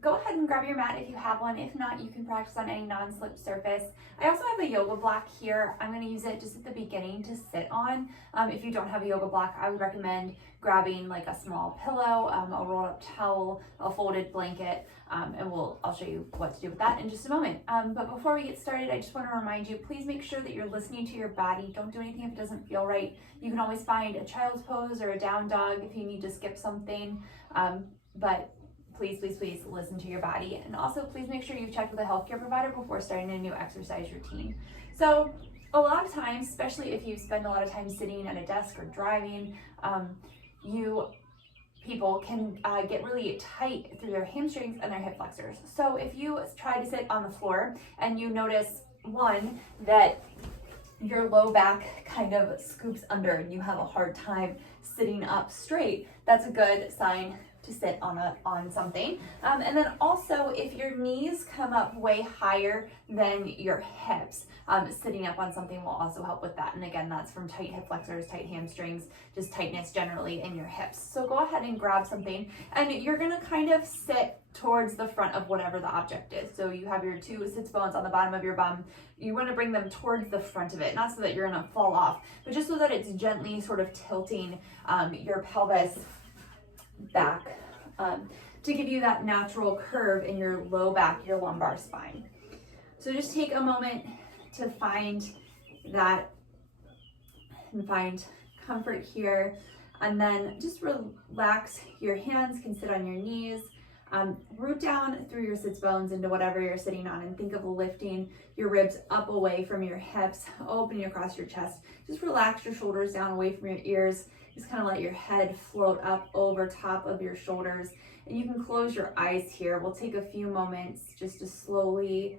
Go ahead and grab your mat if you have one. If not, you can practice on any non-slip surface. I also have a yoga block here. I'm going to use it just at the beginning to sit on. If you don't have a yoga block, I would recommend grabbing like a small pillow, a rolled up towel, a folded blanket, and I'll show you what to do with that in just a moment. But before we get started, I just want to remind you, please make sure that you're listening to your body. Don't do anything if it doesn't feel right. You can always find a child's pose or a down dog if you need to skip something. But please listen to your body. And also please make sure you've checked with a healthcare provider before starting a new exercise routine. So a lot of times, especially if you spend a lot of time sitting at a desk or driving, people can get really tight through their hamstrings and their hip flexors. So if you try to sit on the floor and you notice, one, that your low back kind of scoops under and you have a hard time sitting up straight, that's a good sign to sit on something. And then also, if your knees come up way higher than your hips, sitting up on something will also help with that. And again, that's from tight hip flexors, tight hamstrings, just tightness generally in your hips. So go ahead and grab something, and you're gonna kind of sit towards the front of whatever the object is. So you have your two sits bones on the bottom of your bum. You want to bring them towards the front of it, not so that you're gonna fall off, but just so that it's gently sort of tilting your pelvis back to give you that natural curve in your low back, your lumbar spine. So just take a moment to find that and find comfort here, and then just relax. Your hands can sit on your knees. Root down through your sits bones into whatever you're sitting on, and think of lifting your ribs up away from your hips, opening across your chest. Just relax your shoulders down away from your ears. Just kind of let your head float up over top of your shoulders. And you can close your eyes here. We'll take a few moments just to slowly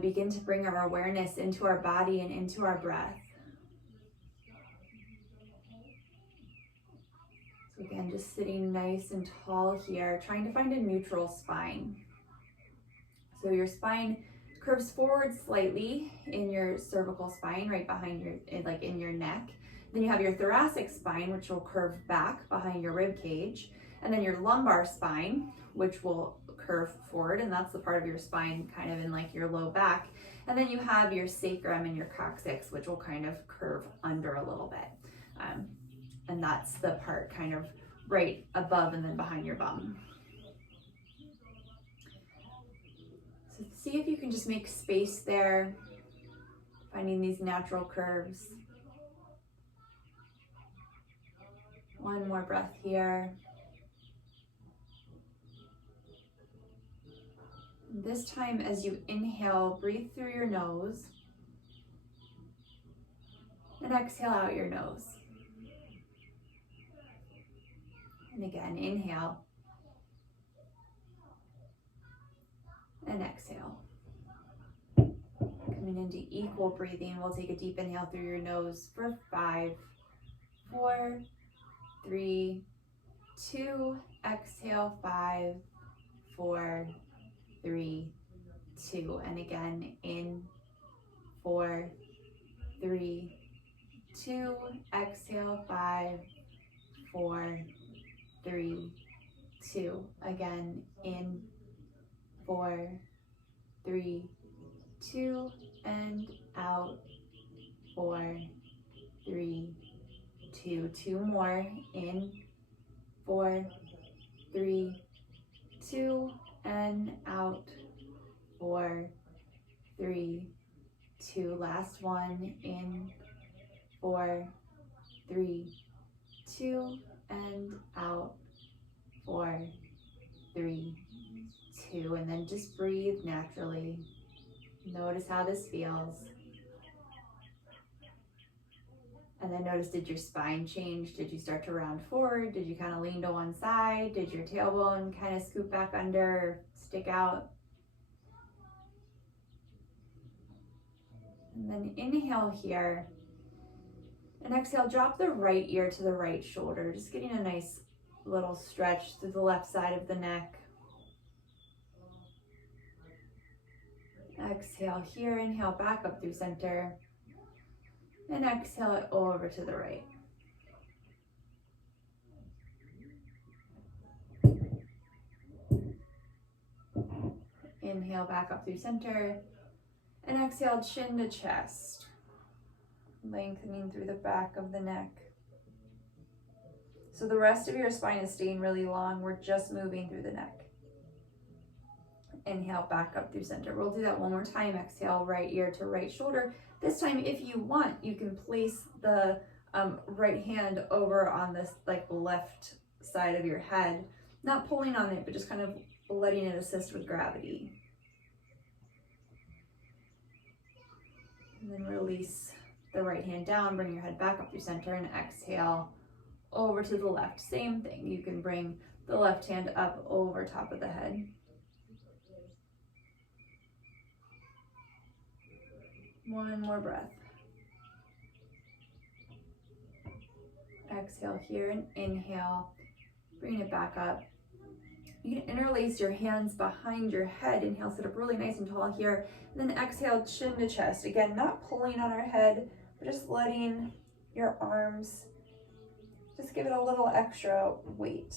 begin to bring our awareness into our body and into our breath. So again, just sitting nice and tall here, trying to find a neutral spine. So your spine curves forward slightly in your cervical spine, right behind your, like in your neck. Then you have your thoracic spine, which will curve back behind your rib cage. And then your lumbar spine, which will curve forward, and that's the part of your spine kind of in like your low back. And then you have your sacrum and your coccyx, which will kind of curve under a little bit. And that's the part kind of right above and then behind your bum. So see if you can just make space there, finding these natural curves. One more breath here. This time, as you inhale, breathe through your nose and exhale out your nose. And again, inhale and exhale. Coming into equal breathing, we'll take a deep inhale through your nose for 5, 4, 3, 2, exhale, 5, 4, 3, 2, and again, in 4, 3, 2, exhale, 5, 4, 3, 2, again, in 4, 3, 2, and out, 4, 3, 2, 2 more, in 4, 3, 2, and out, 4, 3, 2, last one, in 4, 3, 2, and out, 4, 3, 2, and then just breathe naturally. Notice how this feels. And then notice, did your spine change? Did you start to round forward? Did you kind of lean to one side? Did your tailbone kind of scoop back under or stick out? And then inhale here. And exhale, drop the right ear to the right shoulder, just getting a nice little stretch through the left side of the neck. Exhale here, inhale back up through center. And exhale it over to the right. Inhale back up through center. And exhale, chin to chest. Lengthening through the back of the neck. So the rest of your spine is staying really long. We're just moving through the neck. Inhale back up through center. We'll do that one more time. Exhale, right ear to right shoulder. This time, if you want, you can place the right hand over on this like left side of your head. Not pulling on it, but just kind of letting it assist with gravity. And then release the right hand down, bring your head back up through center, and exhale over to the left. Same thing. You can bring the left hand up over top of the head. One more breath. Exhale here and inhale. Bring it back up. You can interlace your hands behind your head. Inhale, sit up really nice and tall here. And then exhale, chin to chest. Again, not pulling on our head, but just letting your arms just give it a little extra weight.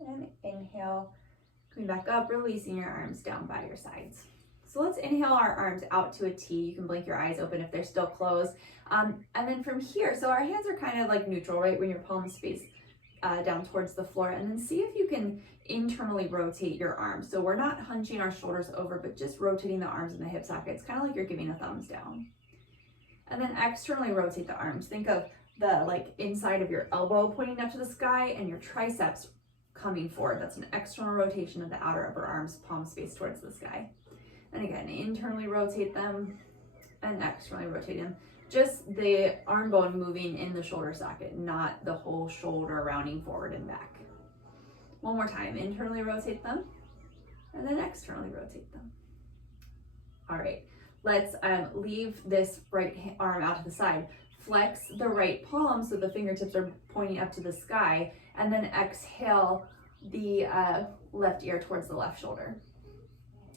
And inhale, coming back up, releasing your arms down by your sides. So let's inhale our arms out to a T. You can blink your eyes open if they're still closed. And then from here, so our hands are kind of like neutral, right? When your palms face down towards the floor. And then see if you can internally rotate your arms. So we're not hunching our shoulders over, but just rotating the arms in the hip sockets, kind of like you're giving a thumbs down. And then externally rotate the arms. Think of the like inside of your elbow pointing up to the sky and your triceps coming forward. That's an external rotation of the outer upper arms, palms face towards the sky. And again, internally rotate them and externally rotate them. Just the arm bone moving in the shoulder socket, not the whole shoulder rounding forward and back. One more time, internally rotate them and then externally rotate them. All right, let's leave this right arm out to the side. Flex the right palm so the fingertips are pointing up to the sky, and then exhale the left ear towards the left shoulder.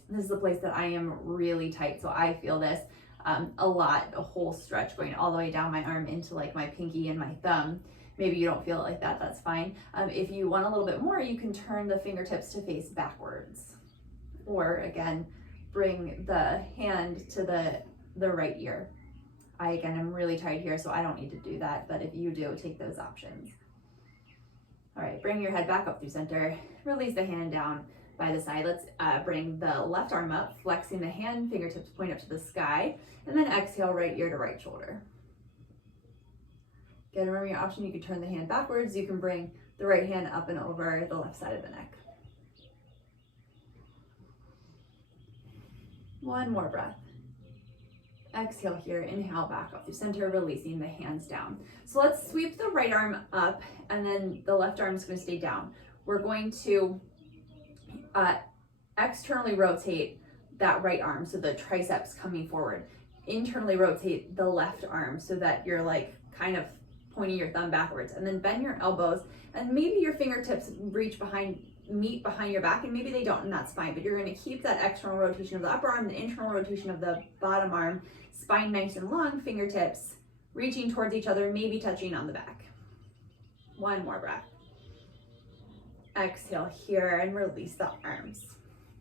This is the place that I am really tight, so I feel this a lot, a whole stretch going all the way down my arm into like my pinky and my thumb. Maybe you don't feel it like that, that's fine. If you want a little bit more, you can turn the fingertips to face backwards. Or again, bring the hand to the right ear. I, again, am really tight here, so I don't need to do that, but if you do, take those options. All right, bring your head back up through center, release the hand down by the side. Let's bring the left arm up, flexing the hand, fingertips point up to the sky, and then exhale, right ear to right shoulder. Again, remember your option, you can turn the hand backwards, you can bring the right hand up and over the left side of the neck. One more breath. Exhale here, inhale back up through center, releasing the hands down. So let's sweep the right arm up and then the left arm is going to stay down. We're going to externally rotate that right arm, so the triceps coming forward. Internally rotate the left arm so that you're like kind of pointing your thumb backwards, and then bend your elbows and maybe your fingertips meet behind your back, and maybe they don't, and that's fine, but you're going to keep that external rotation of the upper arm, the internal rotation of the bottom arm, spine nice and long, fingertips reaching towards each other, maybe touching on the back. One more breath. Exhale here and release the arms.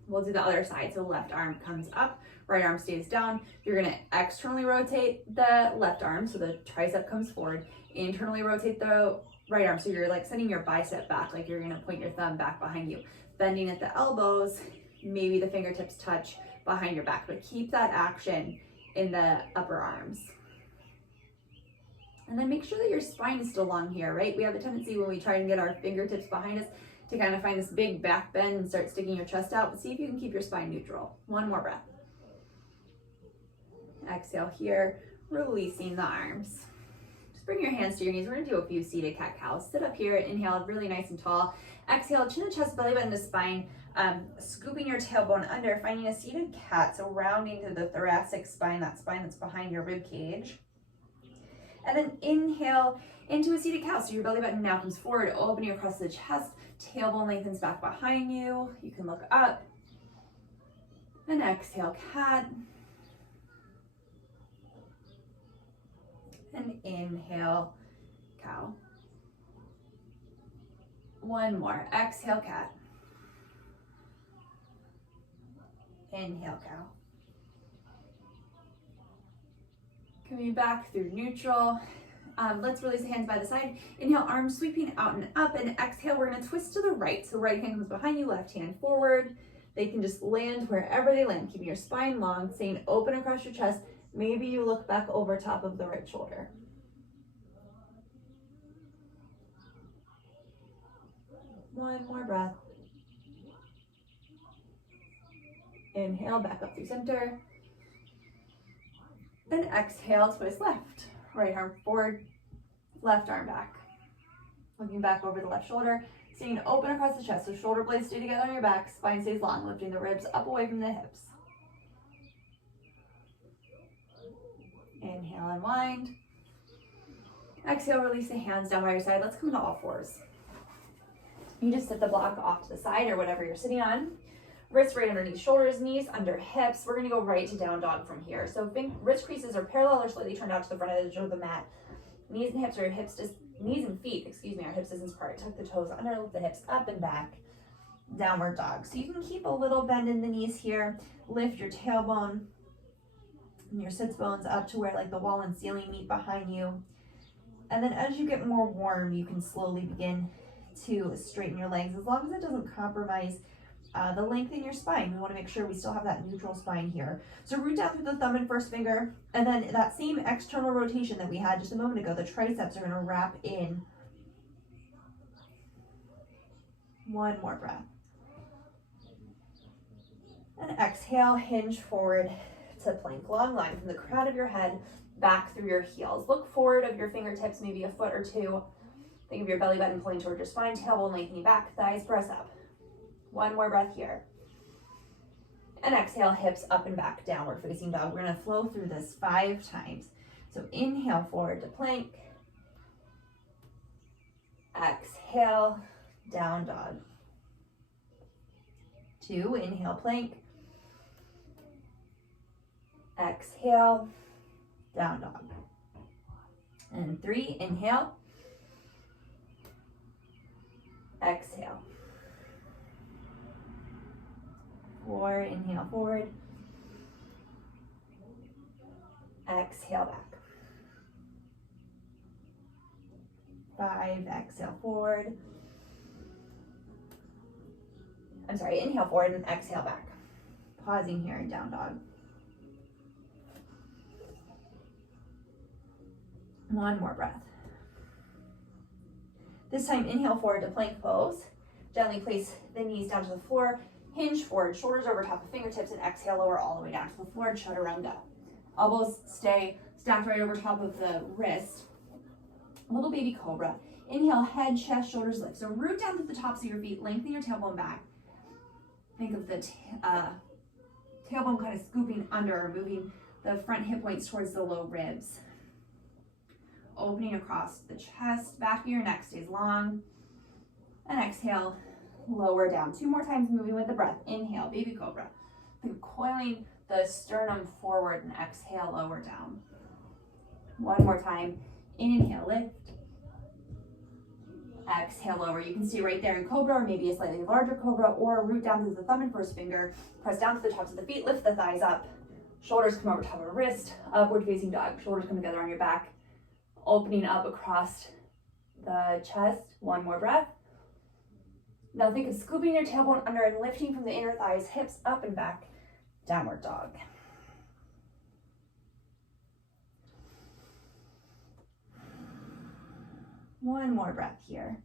We'll do the other side. So left arm comes up, right arm stays down. You're going to externally rotate the left arm so the tricep comes forward, internally rotate the right arm, so you're like sending your bicep back, like you're going to point your thumb back behind you, bending at the elbows, maybe the fingertips touch behind your back, but keep that action in the upper arms. And then make sure that your spine is still long here, right? We have a tendency when we try and get our fingertips behind us to kind of find this big back bend and start sticking your chest out, but see if you can keep your spine neutral. One more breath. Exhale here, releasing the arms. Bring your hands to your knees. We're gonna do a few seated cat-cows. Sit up here, inhale, really nice and tall. Exhale, chin to chest, belly button to spine. Scooping your tailbone under, finding a seated cat. So rounding through the thoracic spine, that spine that's behind your rib cage. And then inhale into a seated cow. So your belly button now comes forward, opening across the chest. Tailbone lengthens back behind you. You can look up. And exhale, cat. And inhale, cow. One more. Exhale, cat. Inhale, cow. Coming back through neutral. Let's release the hands by the side. Inhale, arms sweeping out and up, and exhale, we're gonna twist to the right. So right hand comes behind you, left hand forward. They can just land wherever they land, keeping your spine long, staying open across your chest. Maybe you look back over top of the right shoulder. One more breath. Inhale, back up through center. Then exhale, twist left. Right arm forward, left arm back. Looking back over the left shoulder, staying open across the chest, so shoulder blades stay together on your back, spine stays long, lifting the ribs up away from the hips. Inhale, unwind. Exhale, release the hands down by your side. Let's come into all fours. You just sit the block off to the side or whatever you're sitting on. Wrists right underneath shoulders, knees under hips. We're gonna go right to down dog from here. So wrist creases are parallel or slightly turned out to the front edge of the mat. Knees and hips are knees and feet, are hip distance apart. Tuck the toes under, lift the hips up and back. Downward dog. So you can keep a little bend in the knees here. Lift your tailbone and your sits bones up to where like the wall and ceiling meet behind you. And then as you get more warm, you can slowly begin to straighten your legs as long as it doesn't compromise the length in your spine. We want to make sure we still have that neutral spine here. So root down through the thumb and first finger, and then that same external rotation that we had just a moment ago, the triceps are going to wrap in. One more breath. And exhale, hinge forward to plank. Long line from the crown of your head back through your heels. Look forward of your fingertips, maybe a foot or two. Think of your belly button pulling towards your spine, tailbone lengthening back, thighs press up. One more breath here. And exhale, hips up and back, downward facing dog. We're gonna flow through this 5 times. So inhale, forward to plank. Exhale, down dog. 2, inhale, plank. Exhale, down dog. And 3, inhale. Exhale. 4, inhale forward. Exhale back. 5, exhale forward. Inhale forward and exhale back. Pausing here in down dog. One more breath. This time, inhale forward to plank pose. Gently place the knees down to the floor. Hinge forward, shoulders over top of fingertips, and exhale, lower all the way down to the floor, chaturanga. Elbows stay stacked right over top of the wrist. Little baby cobra. Inhale, head, chest, shoulders lift. So root down to the tops of your feet, lengthen your tailbone back. Think of the tailbone kind of scooping under, moving the front hip points towards the low ribs. Opening across the chest, back of your neck stays long. And exhale, lower down. 2 more times, moving with the breath. Inhale, baby cobra. Think coiling the sternum forward and exhale, lower down. 1 more time. Inhale, lift. Exhale, lower. You can stay right there in cobra, or maybe a slightly larger cobra, or root down to the thumb and first finger. Press down to the tops of the feet, lift the thighs up. Shoulders come over top of the wrist, upward facing dog. Shoulders come together on your back. Opening up across the chest. 1 more breath. Now think of scooping your tailbone under and lifting from the inner thighs, hips up and back, downward dog. One more breath here.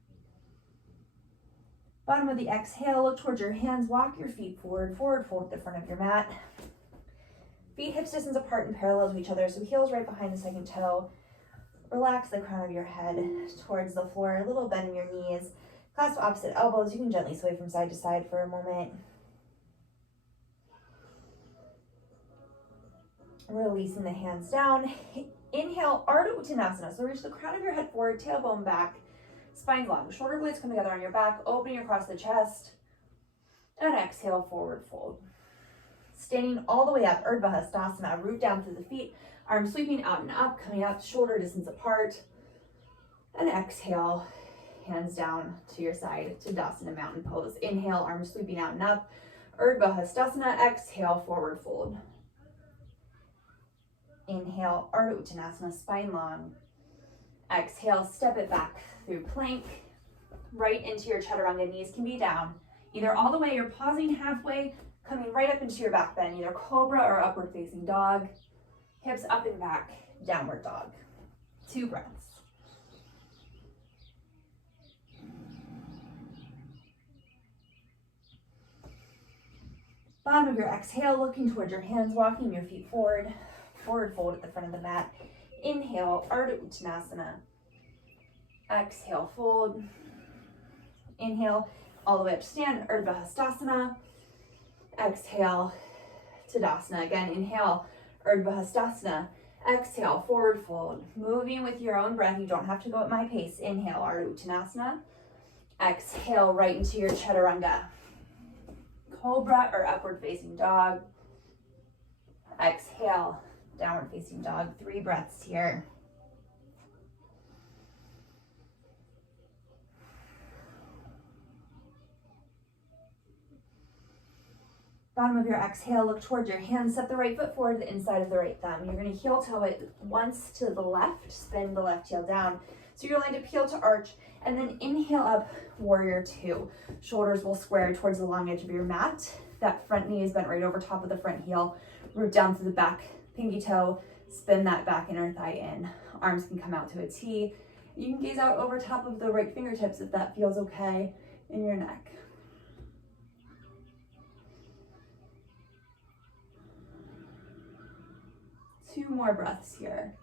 Bottom of the exhale, look towards your hands, walk your feet forward, fold the front of your mat. Feet hips distance apart and parallel to each other, so heels right behind the second toe. Relax the crown of your head towards the floor, a little bend in your knees. Clasp opposite elbows. You can gently sway from side to side for a moment. Releasing the hands down. Inhale, Ardha Uttanasana. So reach the crown of your head forward, tailbone back, spine long. Shoulder blades come together on your back, opening across the chest. And exhale, forward fold. Standing all the way up, Urdhva Hastasana. Root down through the feet, arms sweeping out and up, coming up, shoulder distance apart. And exhale, hands down to your side, Tadasana Mountain Pose. Inhale, arms sweeping out and up. Urdhva Hastasana, exhale, forward fold. Inhale, Ardha Uttanasana, spine long. Exhale, step it back through plank, right into your Chaturanga. Knees can be down, either all the way or pausing halfway, coming right up into your back bend, either Cobra or Upward Facing Dog. Hips up and back, Downward Dog. 2 breaths. Bottom of your exhale, looking towards your hands, walking your feet forward. Forward fold at the front of the mat. Inhale, Ardha Uttanasana. Exhale, fold. Inhale, all the way up to stand, Urdhva Hastasana. Exhale, Tadasana. Again, inhale, Urdhva Hastasana. Exhale, forward fold. Moving with your own breath. You don't have to go at my pace. Inhale, Ardha Uttanasana. Exhale, right into your Chaturanga. Cobra or Upward Facing Dog. Exhale, Downward Facing Dog. 3 breaths here. Bottom of your exhale, look towards your hands. Step the right foot forward to the inside of the right thumb. You're going to heel toe it once to the left, spin the left heel down. So you're going to peel to arch, and then inhale up, Warrior 2. Shoulders will square towards the long edge of your mat. That front knee is bent right over top of the front heel. Root down through the back pinky toe. Spin that back inner thigh in. Arms can come out to a T. You can gaze out over top of the right fingertips if that feels okay in your neck. Two more breaths here.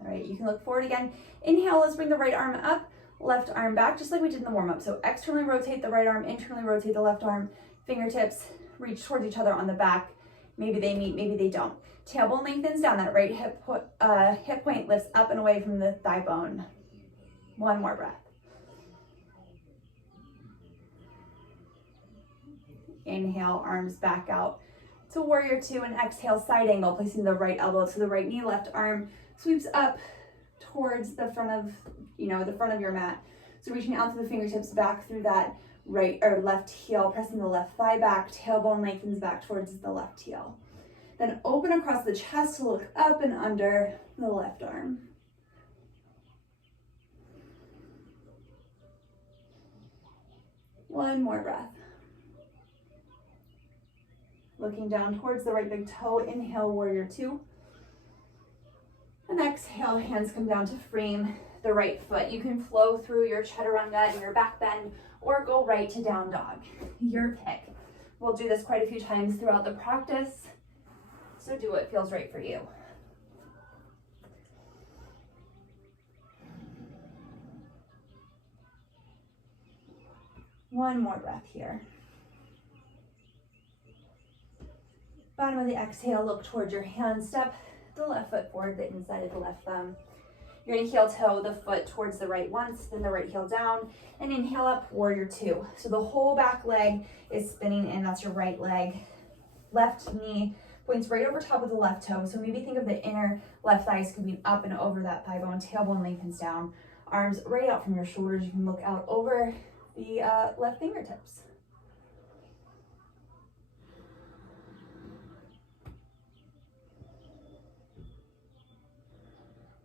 All right, you can look forward again. Inhale, let's bring the right arm up, left arm back, just like we did in the warm-up. So externally rotate the right arm, internally rotate the left arm. Fingertips reach towards each other on the back. Maybe they meet, maybe they don't. Tailbone lengthens down. That right hip point lifts up and away from the thigh bone. One more breath. Inhale, arms back out to Warrior 2, and exhale, side angle, placing the right elbow to the right knee, left arm sweeps up towards the front of, the front of your mat. So reaching out to the fingertips back through that right or left heel, pressing the left thigh back, tailbone lengthens back towards the left heel. Then open across the chest to look up and under the left arm. One more breath. Looking down towards the right big toe, inhale, Warrior 2. And exhale, hands come down to frame the right foot. You can flow through your Chaturanga and your back bend, or go right to Down Dog. Your pick. We'll do this quite a few times throughout the practice, so do what feels right for you. One more breath here. Bottom of the exhale, look towards your hands. Step the left foot forward, the inside of the left thumb. You're gonna heel toe the foot towards the right once, then the right heel down, and inhale up, Warrior 2. So the whole back leg is spinning in, that's your right leg. Left knee points right over top of the left toe. So maybe think of the inner left thigh scooping up and over that thigh bone, tailbone lengthens down. Arms right out from your shoulders. You can look out over the left fingertips.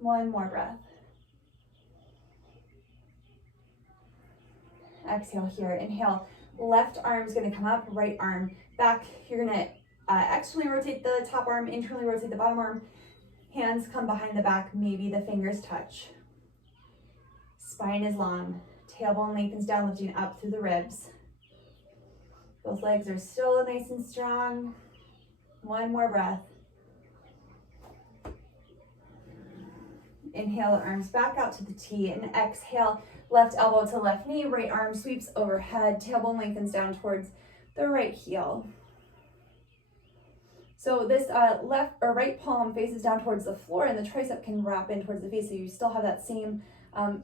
One more breath. Exhale here. Inhale. Left arm's going to come up, right arm back. You're going to externally rotate the top arm, internally rotate the bottom arm. Hands come behind the back. Maybe the fingers touch. Spine is long. Tailbone lengthens down, lifting up through the ribs. Both legs are still nice and strong. One more breath. Inhale, arms back out to the T, and exhale, left elbow to left knee, right arm sweeps overhead, tailbone lengthens down towards the right heel. So this left or right palm faces down towards the floor, and the tricep can wrap in towards the face, so you still have that same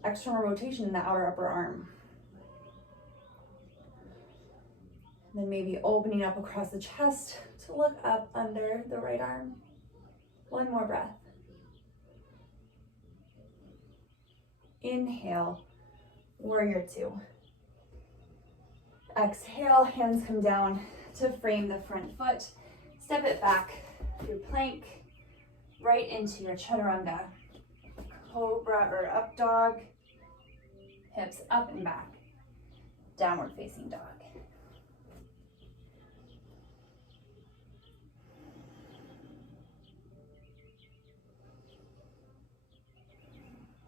external rotation in the outer upper arm. Then maybe opening up across the chest to look up under the right arm. One more breath. Inhale, warrior two. Exhale, hands come down to frame the front foot. Step it back through plank, right into your chaturanga. Cobra or up dog, hips up and back. Downward facing dog.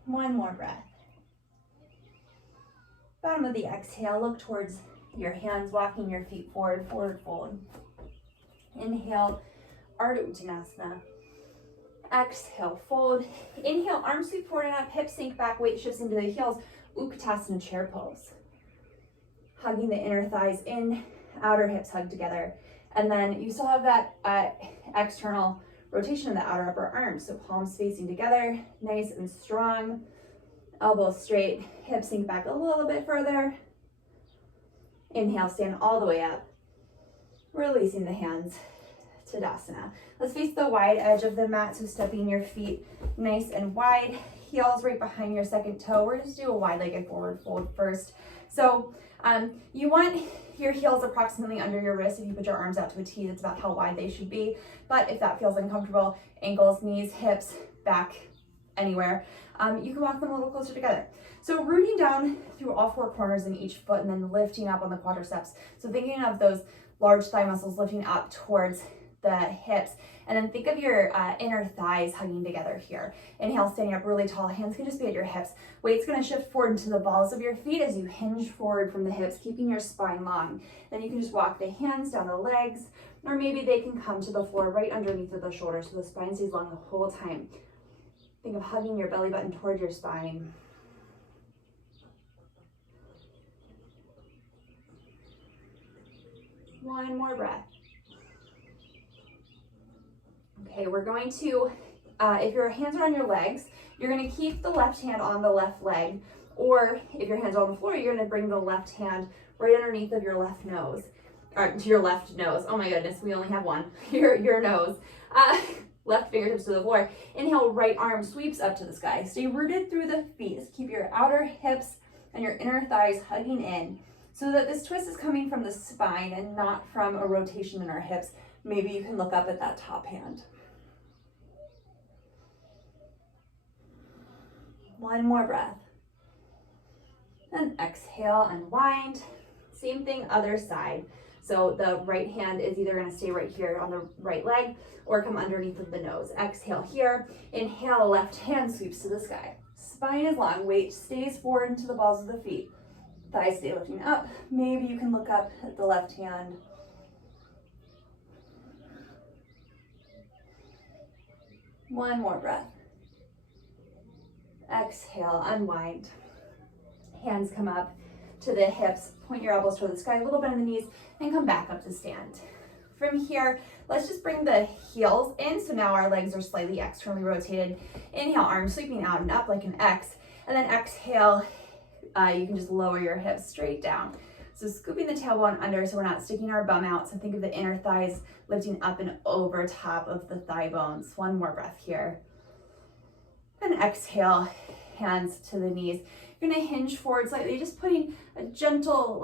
One more breath. Bottom of the exhale, look towards your hands, walking your feet forward, forward fold. Inhale, Ardha Uttanasana. Exhale, fold. Inhale, arms sweep forward and up, hips sink back, weight shifts into the heels. Utkatasana, chair pose. Hugging the inner thighs in, outer hips hug together. And then you still have that external rotation of the outer upper arms. So palms facing together, nice and strong. Elbows straight, hips sink back a little bit further. Inhale, stand all the way up. Releasing the hands, Tadasana. Let's face the wide edge of the mat, so stepping your feet nice and wide. Heels right behind your second toe. We're just do a wide-legged forward fold first. So you want your heels approximately under your wrist. If you put your arms out to a T, that's about how wide they should be. But if that feels uncomfortable, ankles, knees, hips, back, anywhere, you can walk them a little closer together. So rooting down through all four corners in each foot and then lifting up on the quadriceps. So thinking of those large thigh muscles lifting up towards the hips, and then think of your inner thighs hugging together here. Inhale, standing up really tall. Hands can just be at your hips. Weight's gonna shift forward into the balls of your feet as you hinge forward from the hips, keeping your spine long. Then you can just walk the hands down the legs, or maybe they can come to the floor right underneath of the shoulders so the spine stays long the whole time. Think of hugging your belly button toward your spine. One more breath. Okay, we're going to, if your hands are on your legs, you're going to keep the left hand on the left leg, or if your hands are on the floor, you're going to bring the left hand right underneath of your left nose, or to your left nose. Oh my goodness, we only have one. Your nose. Left fingertips to the floor. Inhale, right arm sweeps up to the sky. Stay rooted through the feet. Just keep your outer hips and your inner thighs hugging in so that this twist is coming from the spine and not from a rotation in our hips. Maybe you can look up at that top hand. One more breath. And exhale, unwind. Same thing, other side. So the right hand is either going to stay right here on the right leg or come underneath of the nose. Exhale here. Inhale, left hand sweeps to the sky. Spine is long, weight stays forward into the balls of the feet. Thighs stay lifting up. Maybe you can look up at the left hand. One more breath. Exhale, unwind. Hands come up to the hips, point your elbows toward the sky, a little bit on the knees, and come back up to stand. From here, let's just bring the heels in, so now our legs are slightly externally rotated. Inhale, arms sweeping out and up like an X, and then exhale, you can just lower your hips straight down. So scooping the tailbone under so we're not sticking our bum out, so think of the inner thighs lifting up and over top of the thigh bones. One more breath here. And exhale, hands to the knees. You're gonna hinge forward slightly, just putting a gentle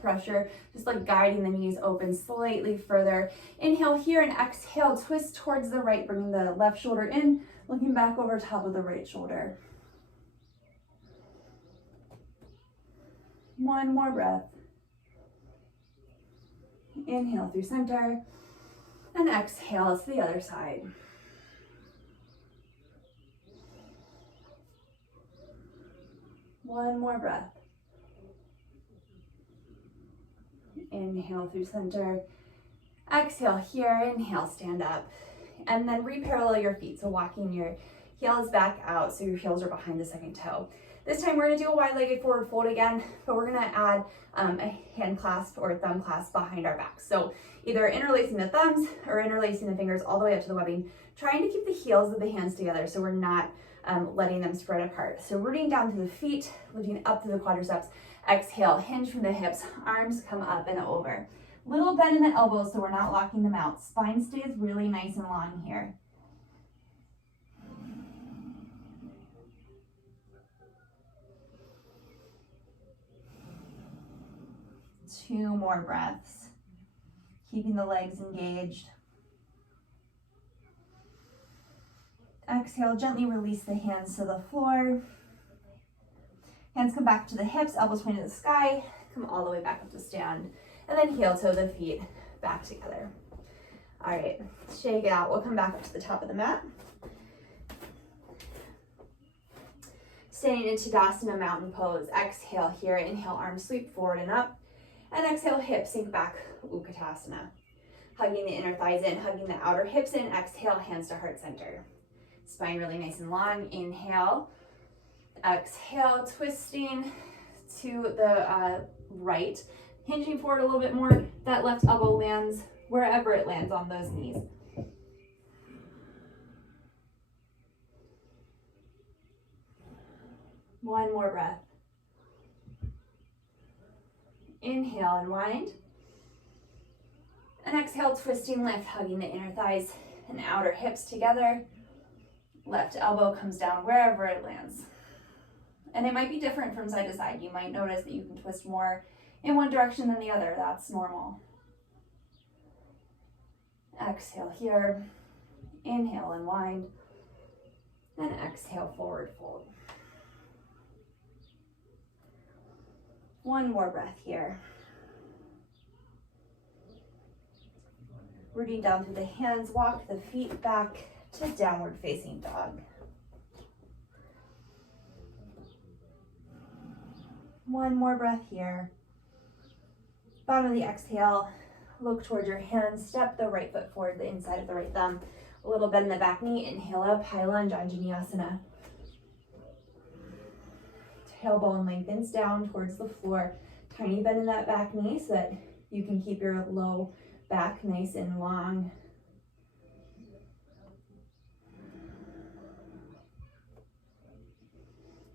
pressure, just like guiding the knees open slightly further. Inhale here and exhale, twist towards the right, bringing the left shoulder in, looking back over top of the right shoulder. One more breath. Inhale through center and exhale to the other side. One more breath. Inhale through center. Exhale here. Inhale, stand up. And then re-parallel your feet. So walking your heels back out so your heels are behind the second toe. This time we're going to do a wide-legged forward fold again, but we're going to add a hand clasp or a thumb clasp behind our back. So either interlacing the thumbs or interlacing the fingers all the way up to the webbing, trying to keep the heels of the hands together so we're not letting them spread apart. So rooting down through the feet, lifting up through the quadriceps. Exhale, hinge from the hips, arms come up and over. Little bend in the elbows so we're not locking them out. Spine stays really nice and long here. Two more breaths. Keeping the legs engaged. Exhale, gently release the hands to the floor. Hands come back to the hips, elbows point to the sky. Come all the way back up to stand. And then heel toe the feet back together. All right, shake it out. We'll come back up to the top of the mat. Standing in Tadasana, mountain pose. Exhale here, inhale, arms sweep forward and up. And exhale, hips sink back, Utkatasana. Hugging the inner thighs in, hugging the outer hips in. Exhale, hands to heart center. Spine really nice and long. Inhale. Exhale, twisting to the right. Hinging forward a little bit more. That left elbow lands wherever it lands on those knees. One more breath. Inhale and wind. And exhale, twisting lift, hugging the inner thighs and outer hips together. Left elbow comes down wherever it lands. And it might be different from side to side. You might notice that you can twist more in one direction than the other. That's normal. Exhale here. Inhale and wind. And exhale, forward fold. One more breath here. Rooting down through the hands, walk the feet back to downward facing dog. One more breath here. Bottom of the exhale, look towards your hands, step the right foot forward, the inside of the right thumb. A little bend in the back knee, inhale up, high lunge, Anjaneyasana. Tailbone lengthens down towards the floor. Tiny bend in that back knee so that you can keep your low back nice and long.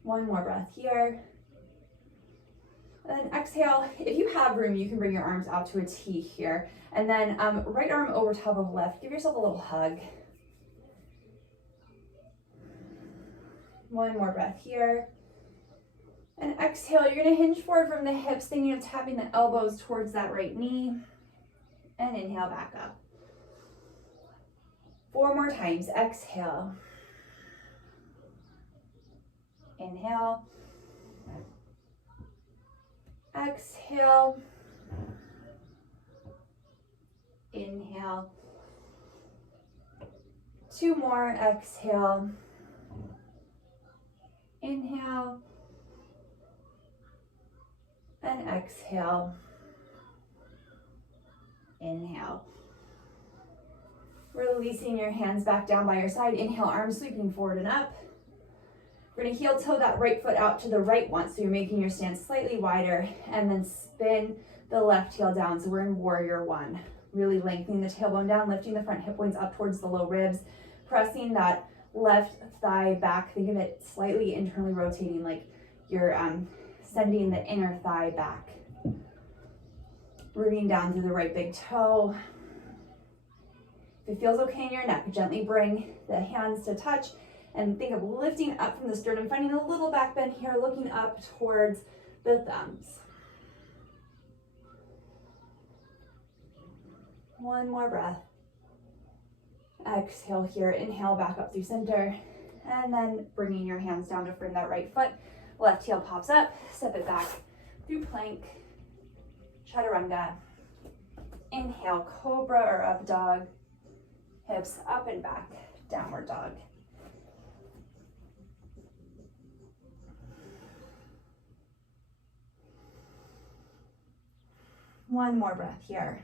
One more breath here. And then exhale. If you have room, you can bring your arms out to a T here. And then right arm over top of left. Give yourself a little hug. One more breath here. And exhale, you're gonna hinge forward from the hips, thinking of tapping the elbows towards that right knee. And inhale back up. 4 more times, exhale. Inhale. Exhale. Inhale. 2 more, exhale. Inhale. And exhale. Inhale. Releasing your hands back down by your side. Inhale, arms sweeping forward and up. We're gonna heel toe that right foot out to the right once, so you're making your stance slightly wider, and then spin the left heel down. So we're in warrior one. Really lengthening the tailbone down, lifting the front hip points up towards the low ribs, pressing that left thigh back. Think of it slightly internally rotating, like you're sending the inner thigh back. Rooting down through the right big toe. If it feels okay in your neck, gently bring the hands to touch and think of lifting up from the sternum, finding a little back bend here, looking up towards the thumbs. One more breath. Exhale here, inhale back up through center, and then bringing your hands down to frame that right foot. Left heel pops up, step it back through plank, chaturanga. Inhale, cobra or up dog. Hips up and back, downward dog. One more breath here.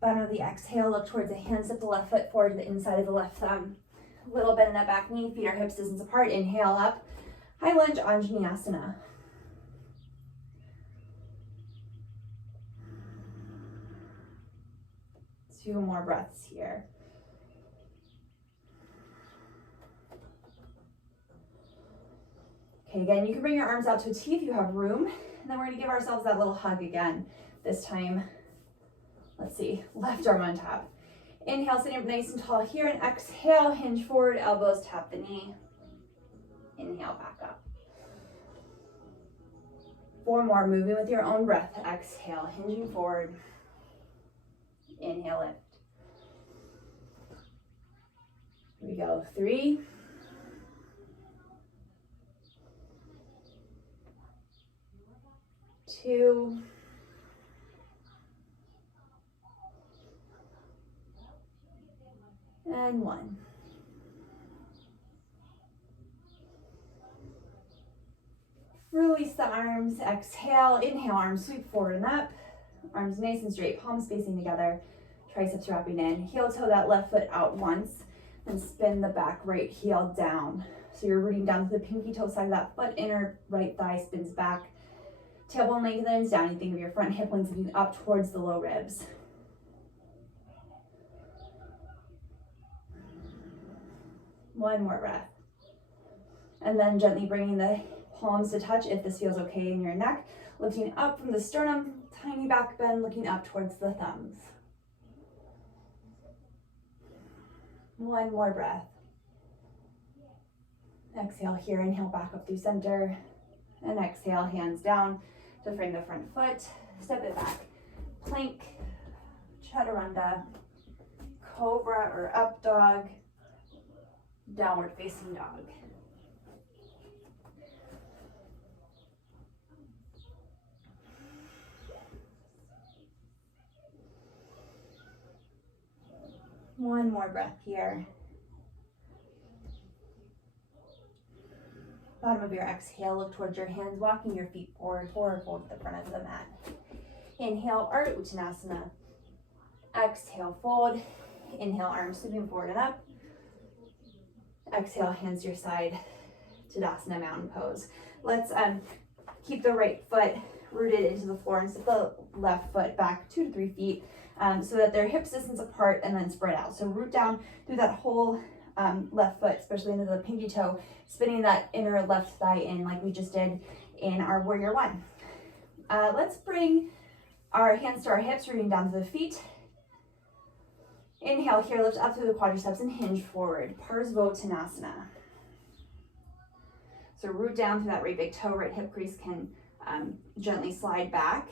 Bottom of the exhale, look towards the hands, step the left foot forward to the inside of the left thumb. Little bend in that back knee, feet are hips distance apart. Inhale up, high lunge, Anjaneyasana. Two more breaths here. Okay, again, you can bring your arms out to a T if you have room. And then we're gonna give ourselves that little hug again. This time, let's see, left arm on top. Inhale, sitting up nice and tall here, and exhale, hinge forward, elbows tap the knee. Inhale, back up. 4 more, moving with your own breath. Exhale, hinging forward. Inhale, lift. Here we go, 3. 2. And 1. Release the arms, exhale, inhale, arms sweep forward and up. Arms nice and straight, palms facing together, triceps wrapping in. Heel toe that left foot out once, and spin the back right heel down. So you're rooting down to the pinky toe side of that foot, inner right thigh spins back. Tailbone lengthens down, you think of your front hip lengthening up towards the low ribs. One more breath. And then gently bringing the palms to touch if this feels okay in your neck. Lifting up from the sternum, tiny back bend, looking up towards the thumbs. One more breath. Exhale here, inhale back up through center. And exhale, hands down to frame the front foot. Step it back. Plank, chaturanga, cobra or up dog, downward facing dog. One more breath here. Bottom of your exhale, look towards your hands, walking your feet forward, forward fold to the front of the mat. Inhale, Ardha Uttanasana. Exhale, fold. Inhale, arms sweeping forward and up. Exhale, hands to your side, Tadasana, mountain pose. Let's keep the right foot rooted into the floor and step the left foot back 2 to 3 feet so that they're hip distance apart and then spread out. So root down through that whole left foot, especially into the pinky toe, spinning that inner left thigh in like we just did in our Warrior One. Let's bring our hands to our hips, rooting down to the feet. Inhale here, lift up through the quadriceps and hinge forward, Parsvottanasana. So root down through that right big toe, right hip crease can gently slide back.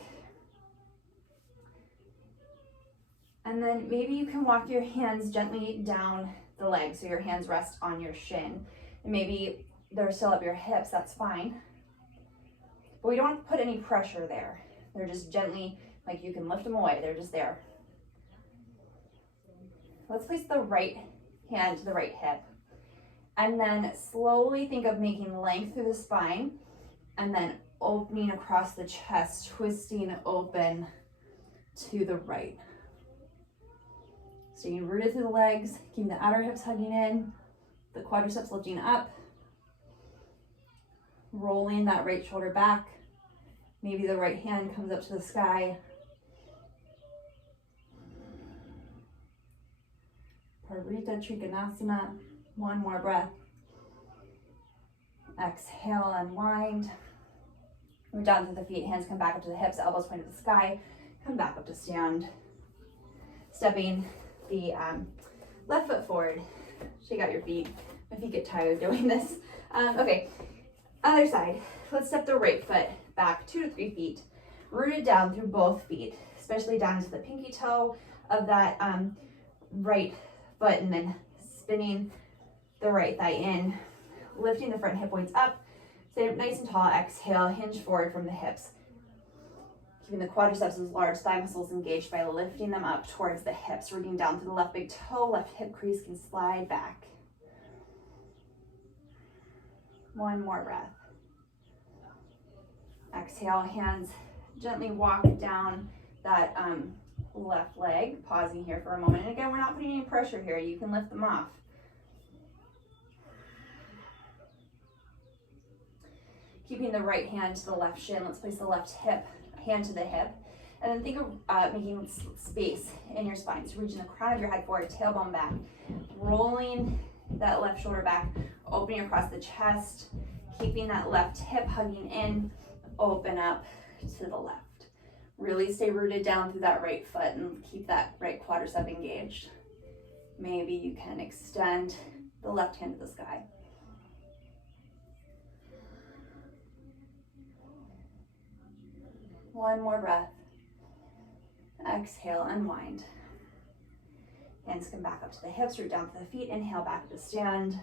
And then maybe you can walk your hands gently down the leg so your hands rest on your shin. And maybe they're still up your hips, that's fine. But we don't have to put any pressure there. They're just gently, like you can lift them away, they're just there. Let's place the right hand to the right hip. And then slowly think of making length through the spine and then opening across the chest, twisting open to the right. Staying rooted through the legs, keeping the outer hips hugging in, the quadriceps lifting up, rolling that right shoulder back. Maybe the right hand comes up to the sky. Parita Trikonasana. One more breath. Exhale, unwind. Root down to the feet, hands come back up to the hips, elbows point to the sky. Come back up to stand. Stepping the left foot forward. Shake out your feet. My feet get tired doing this. Okay, other side. Let's step the right foot back 2 to 3 feet. Rooted down through both feet, especially down into the pinky toe of that right foot, and then spinning the right thigh in, lifting the front hip points up. Stay up nice and tall. Exhale, hinge forward from the hips. Keeping the quadriceps, those large thigh muscles engaged by lifting them up towards the hips, rooting down through the left big toe, left hip crease can slide back. One more breath. Exhale, hands gently walk down that left leg, pausing here for a moment. And again, we're not putting any pressure here. You can lift them off. Keeping the right hand to the left shin, let's place the left hand to the hip. And then think of making space in your spine. So reaching the crown of your head forward, tailbone back, rolling that left shoulder back, opening across the chest, Keeping that left hip hugging in, open up to the left. Really stay rooted down through that right foot and keep that right quadricep engaged. Maybe you can extend the left hand to the sky. One more breath. Exhale, unwind. Hands come back up to the hips, root down to the feet. Inhale, back to stand.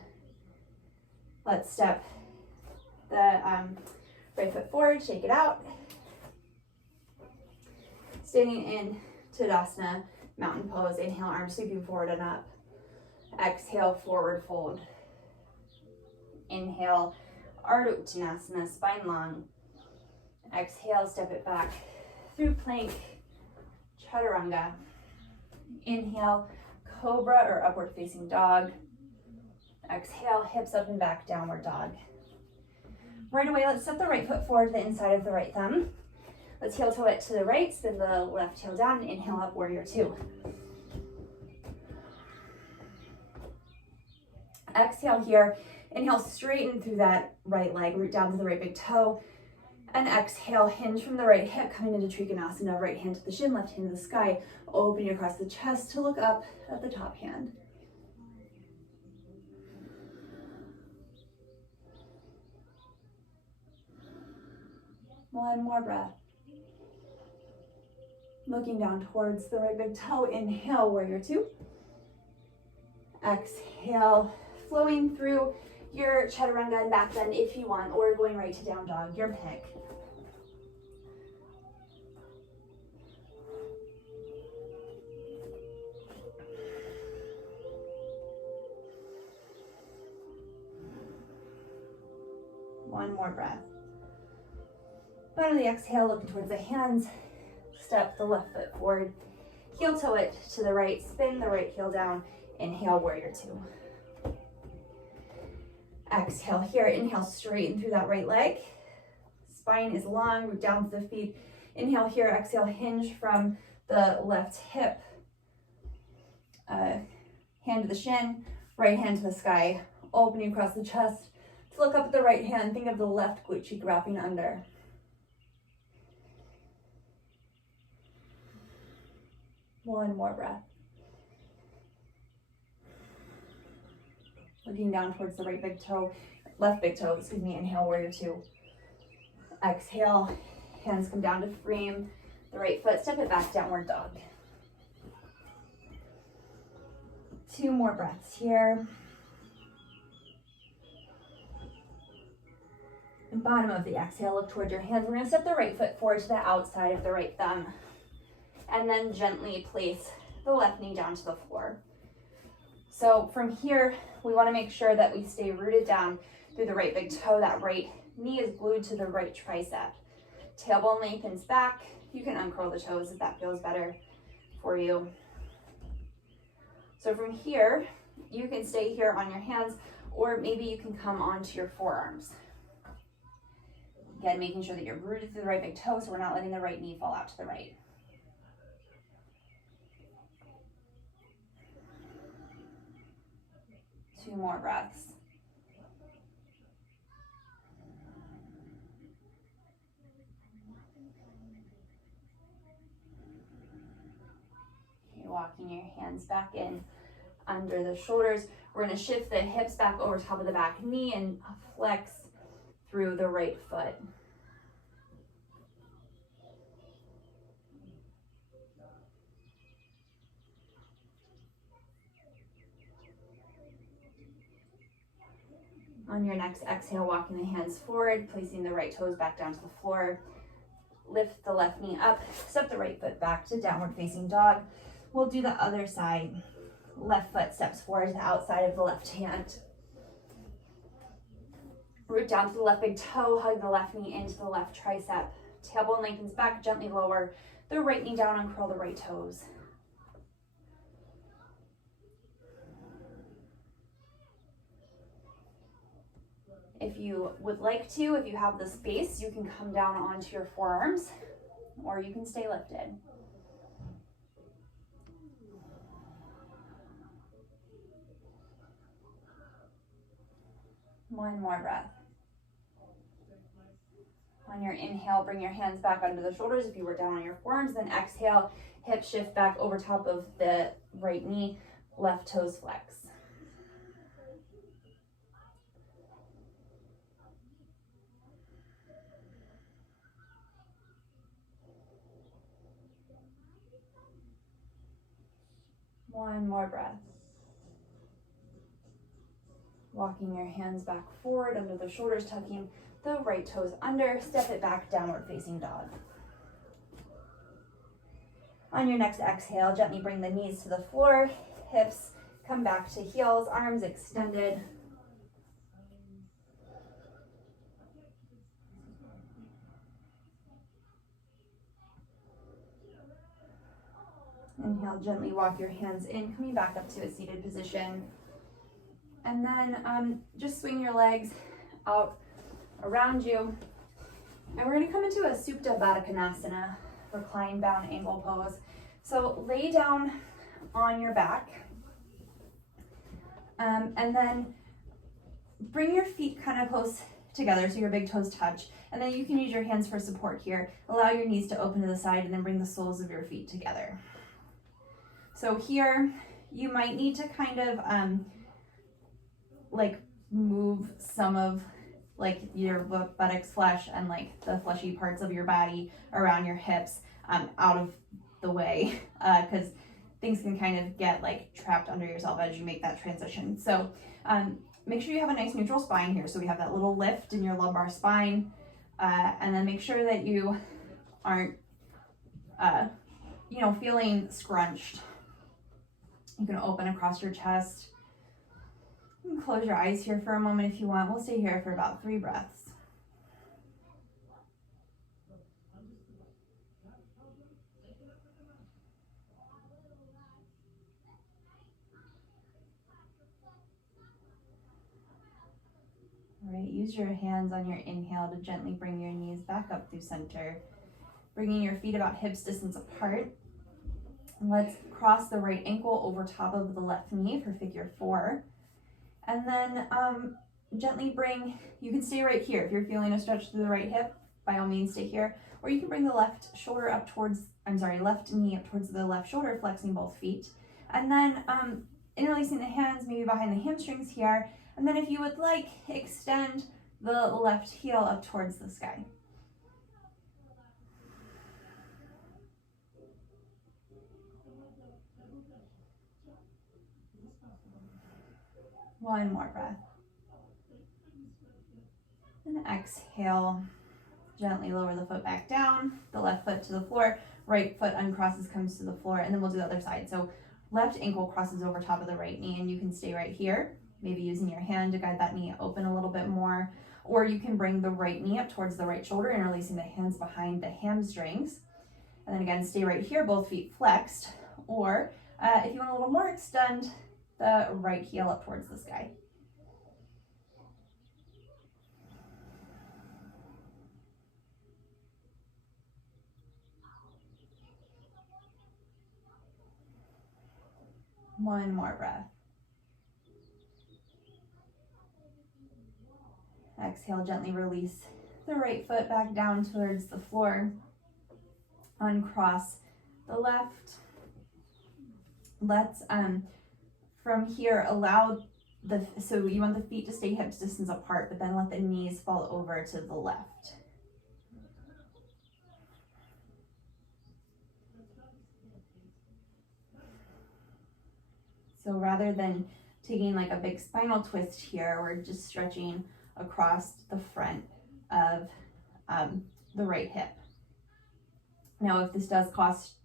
Let's step the right foot forward, shake it out. Standing in Tadasana, mountain pose. Inhale, arms sweeping forward and up. Exhale, forward fold. Inhale, Ardha Uttanasana, spine long. Exhale, step it back through plank, chaturanga. Inhale, cobra or upward facing dog. Exhale, hips up and back, downward dog. Right away, let's step the right foot forward to the inside of the right thumb. Let's heel toe it to the right, spin the left heel down, and inhale up, warrior two. Exhale here, inhale, straighten through that right leg, root down to the right big toe, and exhale, hinge from the right hip, coming into Trikonasana, right hand to the shin, left hand to the sky, open you across the chest to look up at the top hand. One more breath. Looking down towards the right big toe, inhale, warrior two. Exhale, flowing through your chaturanga and back bend if you want, or going right to down dog, your pick. One more breath. Finally, exhale, looking towards the hands. Step the left foot forward, heel toe it to the right, spin the right heel down, inhale, warrior two. Exhale here, inhale, straighten through that right leg. Spine is long, root down to the feet. Inhale here, exhale, hinge from the left hip. Hand to the shin, right hand to the sky, opening across the chest. To look up at the right hand, think of the left glute cheek wrapping under. One more breath. Looking down towards the right big toe, left big toe, excuse me, inhale, warrior two. Exhale, hands come down to frame the right foot, step it back, downward dog. Two more breaths here. And bottom of the exhale, look toward your hands. We're gonna step the right foot forward to the outside of the right thumb. And then gently place the left knee down to the floor. So from here, we want to make sure that we stay rooted down through the right big toe. That right knee is glued to the right tricep. Tailbone lengthens back. You can uncurl the toes if that feels better for you. So from here, you can stay here on your hands, or maybe you can come onto your forearms. Again, making sure that you're rooted through the right big toe, so we're not letting the right knee fall out to the right. Two more breaths. Okay, walking your hands back in under the shoulders. We're going to shift the hips back over top of the back knee and flex through the right foot. On your next exhale, walking the hands forward, placing the right toes back down to the floor. Lift the left knee up, step the right foot back to downward facing dog. We'll do the other side. Left foot steps forward to the outside of the left hand. Root down to the left big toe, hug the left knee into the left tricep. Tailbone lengthens back, gently lower the right knee down, uncurl the right toes. If you would like to, if you have the space, you can come down onto your forearms, or you can stay lifted. One more breath. On your inhale, bring your hands back under the shoulders if you were down on your forearms. Then exhale, hip shift back over top of the right knee, left toes flex. One more breath. Walking your hands back forward under the shoulders, tucking the right toes under, step it back, downward facing dog. On your next exhale, gently bring the knees to the floor, hips come back to heels, arms extended. Inhale, gently walk your hands in, coming back up to a seated position. And then just swing your legs out around you. And we're gonna come into a Supta Baddha Konasana, reclined bound angle pose. So lay down on your back. And then bring your feet kind of close together so your big toes touch. And then you can use your hands for support here. Allow your knees to open to the side and then bring the soles of your feet together. So here, you might need to kind of like move some of like your buttocks flesh and like the fleshy parts of your body around your hips out of the way because things can kind of get like trapped under yourself as you make that transition. So make sure you have a nice neutral spine here. So we have that little lift in your lumbar spine and then make sure that you aren't feeling scrunched. You can open across your chest. You can close your eyes here for a moment if you want. We'll stay here for about 3 breaths. All right, use your hands on your inhale to gently bring your knees back up through center, bringing your feet about hips distance apart. Let's cross the right ankle over top of the left knee for figure 4. And then gently you can stay right here. If you're feeling a stretch through the right hip, by all means stay here. Or you can bring the left knee up towards the left shoulder, flexing both feet. And then interlacing the hands, maybe behind the hamstrings here. And then if you would like, extend the left heel up towards the sky. One more breath. And exhale. Gently lower the foot back down, the left foot to the floor, right foot uncrosses, comes to the floor, and then we'll do the other side. So left ankle crosses over top of the right knee, and you can stay right here, maybe using your hand to guide that knee open a little bit more, or you can bring the right knee up towards the right shoulder, interlacing the hands behind the hamstrings. And then again, stay right here, both feet flexed, or if you want a little more, extend the right heel up towards the sky. One more breath. Exhale, gently release the right foot back down towards the floor. Uncross the left. Let's, from here, so you want the feet to stay hips distance apart, but then let the knees fall over to the left. So rather than taking like a big spinal twist here, we're just stretching across the front of the right hip. Now, if this does cause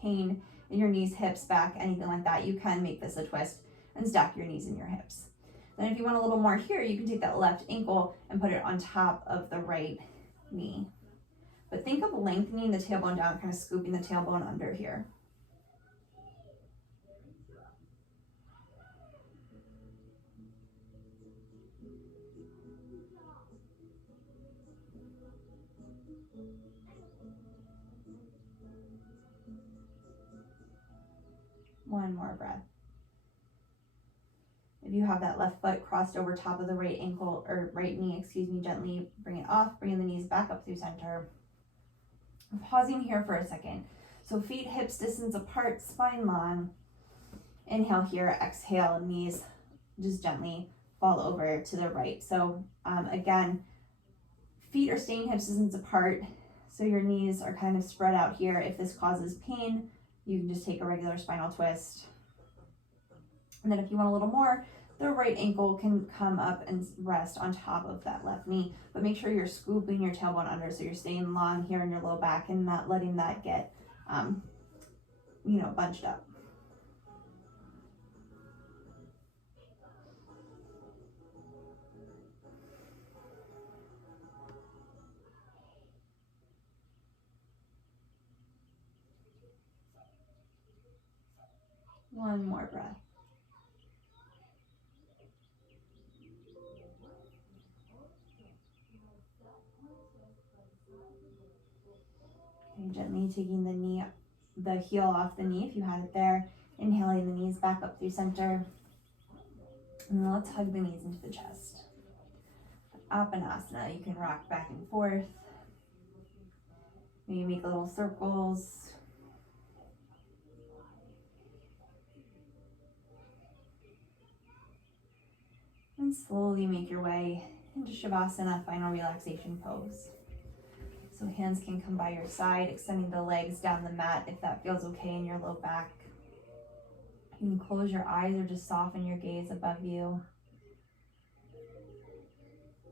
pain in your knees, hips, back, anything like that, you can make this a twist and stack your knees in your hips. Then if you want a little more here, you can take that left ankle and put it on top of the right knee. But think of lengthening the tailbone down, kind of scooping the tailbone under here. One more breath. If you have that left foot crossed over top of the right ankle, or right knee, excuse me, gently bring it off, bringing the knees back up through center. I'm pausing here for a second. So feet hips distance apart, spine long. Inhale here, exhale, knees just gently fall over to the right. So again, feet are staying hips distance apart, so your knees are kind of spread out here. If this causes pain, you can just take a regular spinal twist. And then if you want a little more, the right ankle can come up and rest on top of that left knee, but make sure you're scooping your tailbone under, so you're staying long here in your low back and not letting that get, bunched up. One more breath. Okay, gently taking the heel off the knee if you had it there. Inhaling the knees back up through center. And then let's hug the knees into the chest. Apanasana, you can rock back and forth. Maybe make little circles. And slowly make your way into Shavasana, final relaxation pose. So hands can come by your side, extending the legs down the mat if that feels okay in your low back. You can close your eyes or just soften your gaze above you.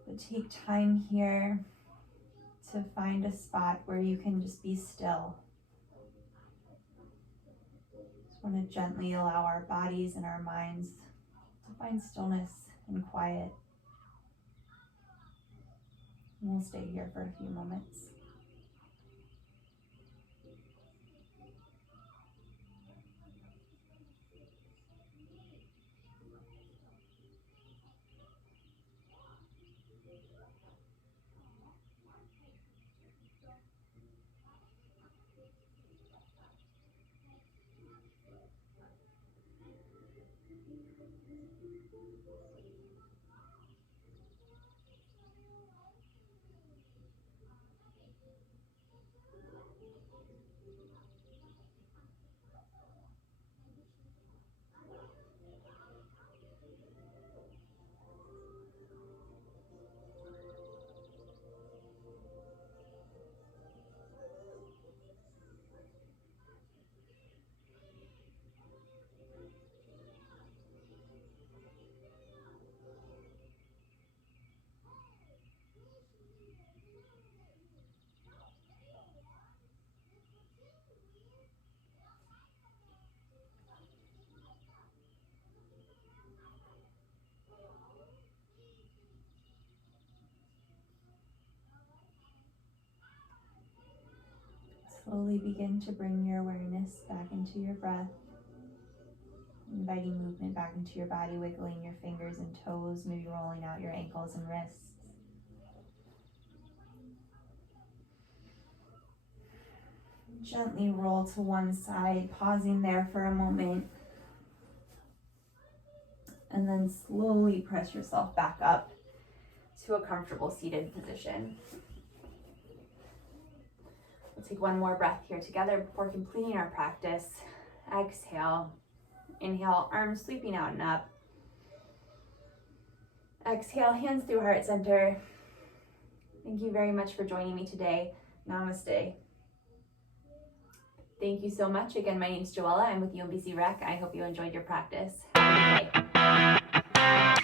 But take time here to find a spot where you can just be still. Just want to gently allow our bodies and our minds to find stillness and quiet. And we'll stay here for a few moments. Slowly begin to bring your awareness back into your breath, inviting movement back into your body, wiggling your fingers and toes, maybe rolling out your ankles and wrists. Gently roll to one side, pausing there for a moment, and then slowly press yourself back up to a comfortable seated position. We'll take one more breath here together before completing our practice. Exhale. Inhale, arms sweeping out and up. Exhale, hands through heart center. Thank you very much for joining me today. Namaste. Thank you so much. Again, my name is Joella. I'm with UMBC Rec. I hope you enjoyed your practice. Have a good day.